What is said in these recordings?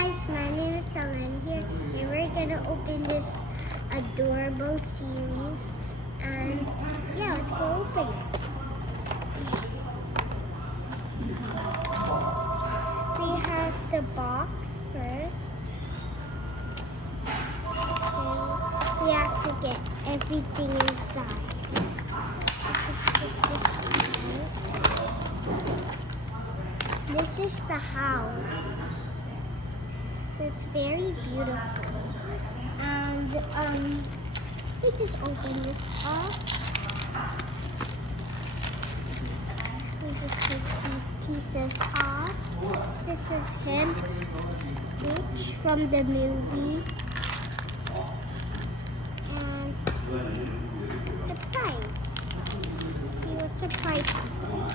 guys, my name is Selene here, and we're gonna open this adorable series. And yeah, let's go open it. We have the box first. And we have to get everything inside. This is the house. So it's very beautiful. And we just open this up. We just take these pieces off. This is him, Stitch from the movie. And surprise. See what surprise happens.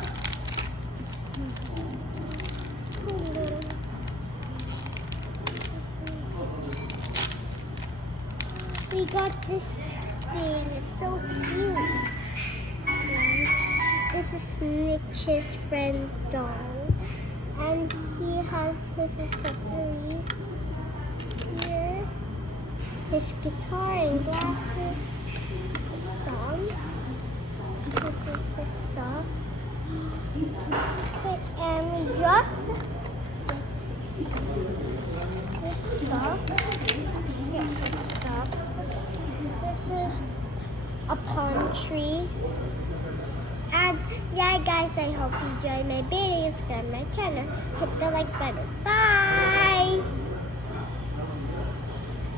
We got this thing. It's so cute. And this is Snitch's friend doll. And he has his accessories here. His guitar and glasses. His song. This is his stuff. And just this stuff. This is a palm tree. And yeah guys, I hope you enjoyed my video. Subscribe my channel. Hit the like button. Bye!